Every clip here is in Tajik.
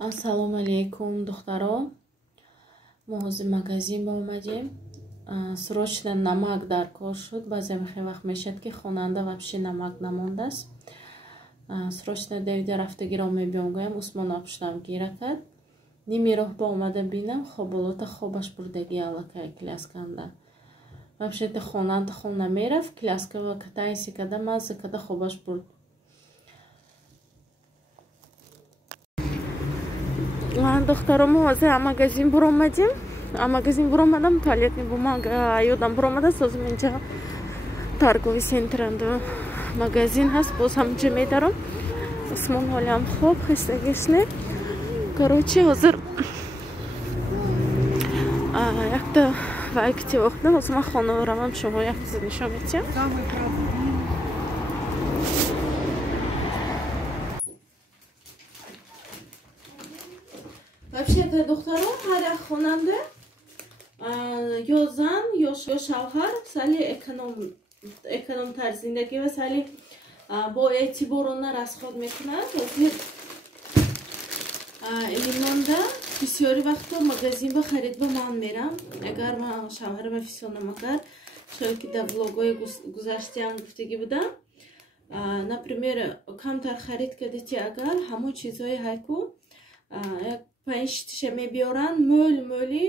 Ассалому алейкум, духтаро. Мо ҳозир магазин ба омадем. Срочно намак дар кор шуд. Баъзеам хеле вақт мешад ки хонанда вообще намак намондааст. Срочно девида рафта гиро мебиём гӯям Усмон апуштам гира кард. Ними роҳ ба омада бинам хоболота хобаш бурдаги аллакай клясканда. Вообще та хонанда хон намерафт, кляскава катаиси када мазза када хобаш бурд. Духтаром ҳозир магазин буромадем. Магазин буромадам, туалетный бумага ёдам буромадаст. Ҳозир инҷа торговый центранда магазин ҳаст. Боз ҳамҷа медарам. Усмон ҳолиам хуб, хистагиш не. Короче, ҳозир якта вайкти вақтам. Ҳозир ман хона равам, шумо як чиз нишон медиҳам. Вообще-то, духтаром, ҳар як хонанда ё зан, ё шавҳар сали экономтар зиндагӣ ва сали бо эътиборона расход мекунад. Ҳозир имонда бисёри вақто магазин ба харидба ман мерам. Агар ман шавҳарам афисона магар шояд ки дар влогои гузаштаам гуфтагӣ будам. Например, камтар харид кардити агар ҳамон чизҳои ҳайку як 5 тиша мебиёранд, мӯли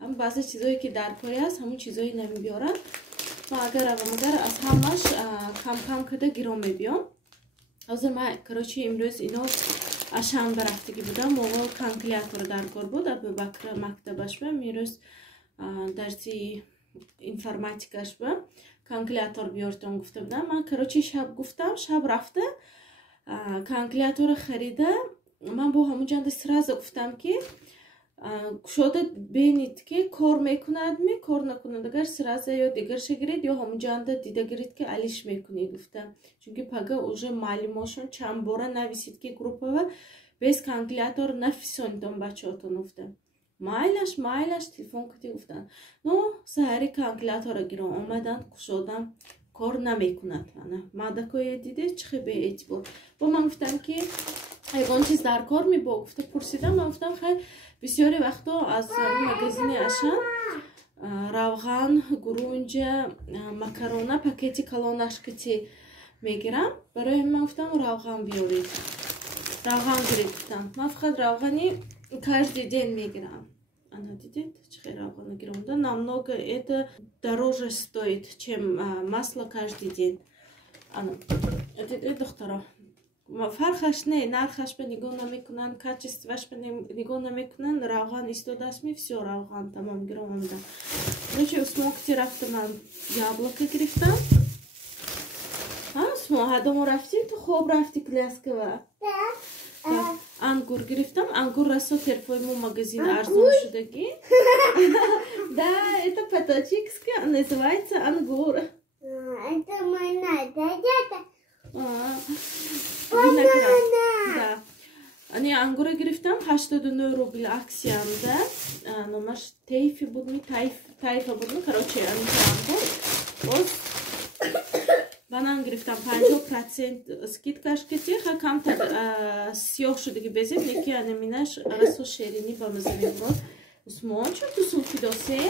ҳам баъзе чизҳое ки дар кори аст ҳамон чизҳои намебиёранд. Ва агар аз ҳамаш кам карда гиро мебиём. ҳозир ман короче имрӯз ино ашанба рафтагӣ будам. моғо калькулятор дар кор буд. Абубакр мактабаш ба имрӯз дарси информатикаш ба калькулятор биёртон гуфта будам. Ман короче шаб гуфтам, шаб рафта калькулятора харида. Ман бо ҳамонҷанда сразу гуфтам ки кушода бинед ки кор мекунад кор накунад. Агар сразу ё дигарша гиред ё ҳамонҷанда дида гиред ки алиш мекунед гуфтам. Чунки пага уже маълимошон чанд бора нависид ки группава без калькулятор нафисонидон бачаҳотон гуфтам. Майлаш телефон кати гуфтан. Но саҳари калькулятора гиро омадан кушодам кор намекунад. Мадакое дидед чихе беэътибор. Бо ман гуфтам ки ягон чиз дар кор мебо гуфта пурсидам. Ман гуфтам хай бисёри вақто аз магазини Ашан равған, гурунҷа, макарона пакети калонаш кати мегирам. Барои ман гуфтам равған биёред. Равған гиред гуфтам. Ман фақат равғани каждый день мегирам. Ана дидед чихе равғана гиромда. Намного это дороже стоит, чем масло каждый день. Ана дидед духтаро. Фарқаш не, нархаш ба нигоҳ намекунанд, качестваш ба нигоҳ намекунанд. Равған истодасми, всё равған тамом гиро омада. Короче, Усмон кати рафта ман яблоко гирифтам. Усмон ҳадамо рафтим, ту хоб рафти кляскава. Ангур гирифтам. Ангур расо терпоимо магазин арзон шудагӣ. Да, это паточикски называется ангур. Это моя дядя. Да. Ани ангура гирифтам 89 рубл аксиямда. Номаш тайфи будми, тайфа будми. Короче, ангур. Боз банан гирифтам 50% скидкаш кати. Ха камтар сиёҳ шудаги безем. Неки анаминаш расо шерини ба маза мебурад. Усмон чо ту сулки досе?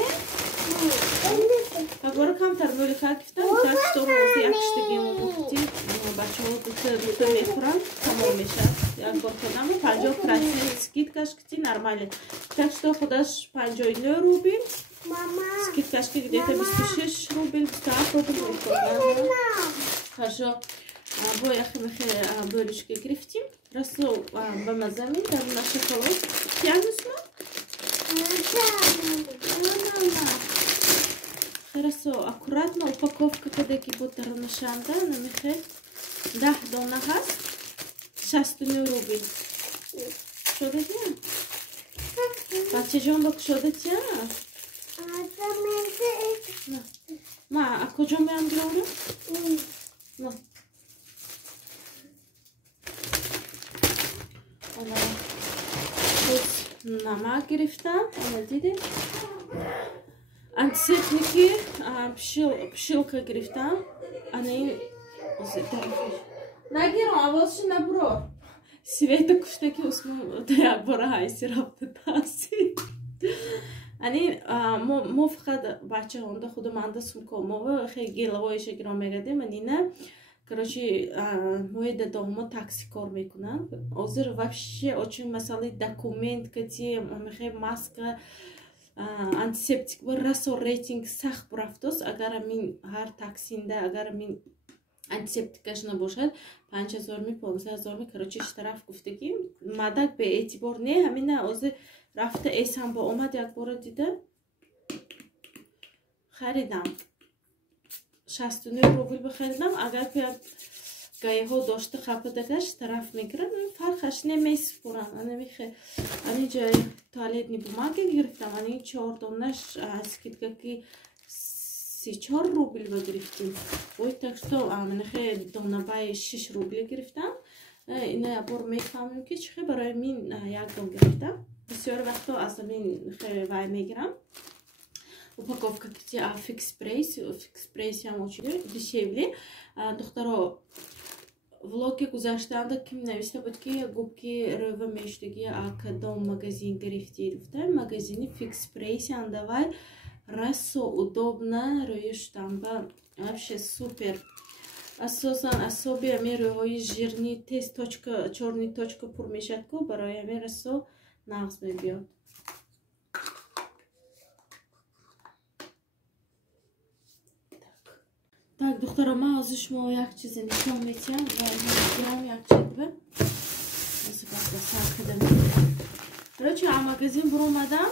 Агора камтар мӯли кар гифтам. Так што ҳози як штаги мубухти. Бачаҳо дута мехӯранд, тамом мешад. Як бор кардам 50% скидкаш кати нормале. Так што худаш 59 рубл. Скидкаш ки где-то 26 рубл, 27 рубл мехӯранд. Хорошо. Бо яхи бӯлишка гирифтим. Расо ба мазами дар наша шоколад. Ягусма? Хорошо, аккуратно упаковка кадаги буд дар нашанда, намехе 10 дона ҳаст, 69 рубл. Кушодатия? Бачаҷон ба кушодатия? Ма, а куҷон беам гирорам? Намак гирифтам. Ана дидед? Антисептики, пшилка гирифтам. Ана ин нагирам, авозши набуро. Света куштаки усмо як бора хайси рафта таси. Ани мо фақат бачаҳонда худаманда сумкомова хеле гелавоиша гиром мегардем. Анина короче мои дадомо такси кор мекунанд. Ҳозир вообще очень масъалаи документ кати мехе маска антисептик ва расо рейтинг сахт рафтост. Агар амин ҳар таксинда агар амин антисептикаш набошад 5000 15000 короче штраф гуфтагим мадак беэътибор не ҳамина ҳозир рафта эсам ба омад якбора дида харидам 69 рубл бихаридам. Агар пият гаиҳо дошта хападака штраф мегирам фарқаш немесупурам. Ани ҷои туалетни бумага гирифтам. Ани 4 донаш скидкаки 34 рубл гирифтим. Ой, так что аминахе донабаи 6 рубл гирифтам. Ина ябор мефаҳмем ки чихе барои мин як дон гирифтам. Бисёр вақто аз амин хе вай мегирам. Упаковка кити фикс прайс ям очень дешевле. Духтаро влоги гузаштанда ким нависта буд ки губки рӯва мештаги кадом магазин гирифтид гуфтам. Магазини фикс прайс андавай расо удобно рӯюштанба вообще супер. Асосан асоби ами рӯҳои жирни тез точка чорни точка пур мешад ку барои ами расо нағз мебиёд. Так, духтара, ман ҳозир шумо як чизе нишон метиҳам ва мегирам як чизе короче магазин буромадам.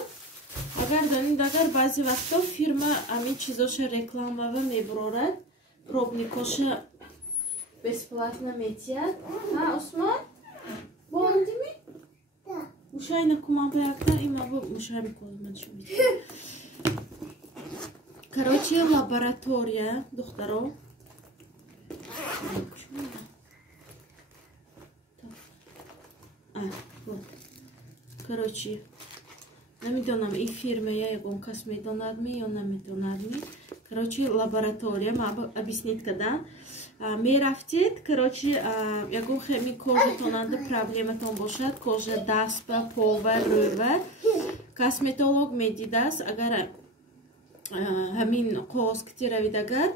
Агар донид агар баъзи вақто фирма амин чизоша рекламава мебурорад, пробникоша бесплатно метиҳад. Усмон бондими мушайна куман баякта има бо мушай мекунад. Короче лаборатория духтаро короче намедонам ин фирмая ягон кас медонадми ё намедонадми. Короче лаборатория ма объяснить када мерафтед. Короче ягон хеми кожатонанда проблематон бошад, кожа даста пова рӯва косметолог медидас. Агар ҳамин қоғоз кити равидагар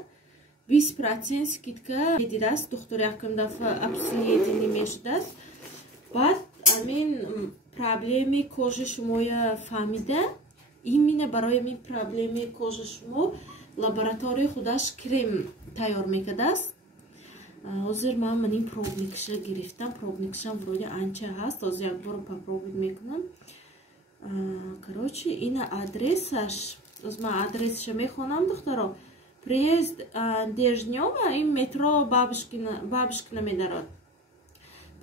20% скидка медидас. Духтор якум дафъа обследование мешудааст. Баъд амин проблеми кожа шумоя фаҳмида именно барои амин проблеми кожа шумо лаборатория худаш крем тайёр мекардааст. ҳозир ман манин пробникша гирифтам. Пробникшам вроде анча ҳаст. ҳозир якбор попробовать мекунам. Короче ина адресаш ман адресша мехонам духтаро. Приезд Дежнёва ин метро Бабушкина Медород.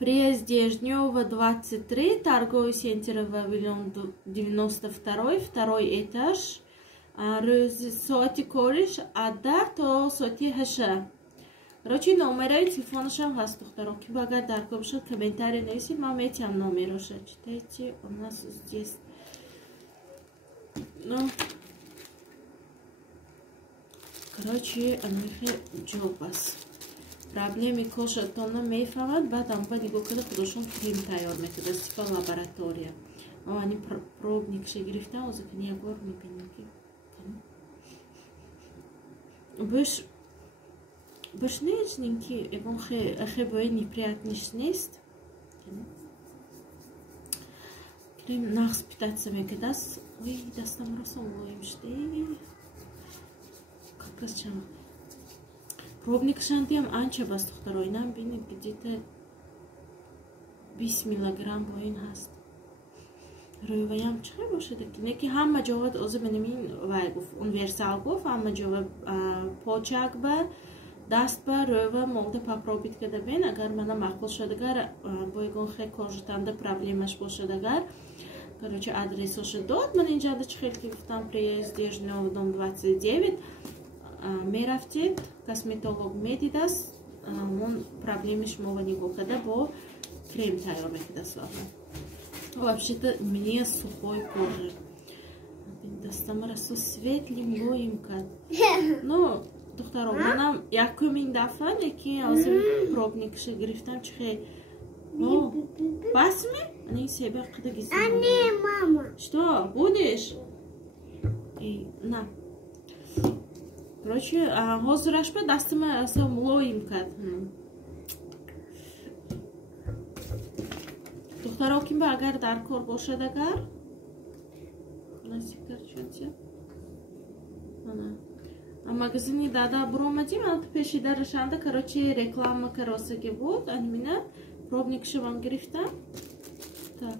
Приезд Дежнёва 23, торговый центр Вавилон 92, второй этаж. Соати кориш ада то соати ҳаша. Короче номераи телефонашам ҳаст духтаро. Ки агар даркор бошад комментарий нависед, ман метиҳам номероша. Читайте, у нас здесь. Ну короче анахе ҷобас проблеми кожатона мефаҳмад. Баъд амба нигоҳ карда худошон крем тайёр мекарда сифа лаборатория. Ани пробникша гирифтам. ҳозир кани якбор мебинем ки больше неечнем ки ягон хебои неприятниш нест. Крем нағз питаться мекардааст. ой дастам роса мулоим шуде. Пробникшандиам анча бас духтаро. Инам бинед где-то 20 миллиграмм боин ҳаст. рӯваям чихе бошад ки не ки ҳама ҷовад озир менамин вай гуфт универсал гуфт ҳама ҷовад почак ба даст ба рӯва могда попробит карда бен. Агар мана мақбул шудагар бо ягон хе кожатанда проблемаш бошадагар короче адресоша дод. Ман инҷада чихел ки гуфтам приезд Дежнёва дом 29 мерафтед косметолог медидас. он проблеми шумова нигоҳ карда бо крем тайёр мекардааст. Вообще-то мне сухой кожа. Дастам расо светлим лоим кард. Ну духтаро манам якумин дафъа лекин ҳозир пробникша гирифтам чихе Басми? Они себя куда гизли. Anne, mama. Что, будешь? На. Короче, ҳозирашба дастима аса мулоим кард. Духтаро кимба агар дар кор бошад агар насиб карчунча. Ана. Магазини дада буромадим, алт пеши дарашанда, короче, реклама каросаги буд, анимина пробникши вам гирифтам. Так.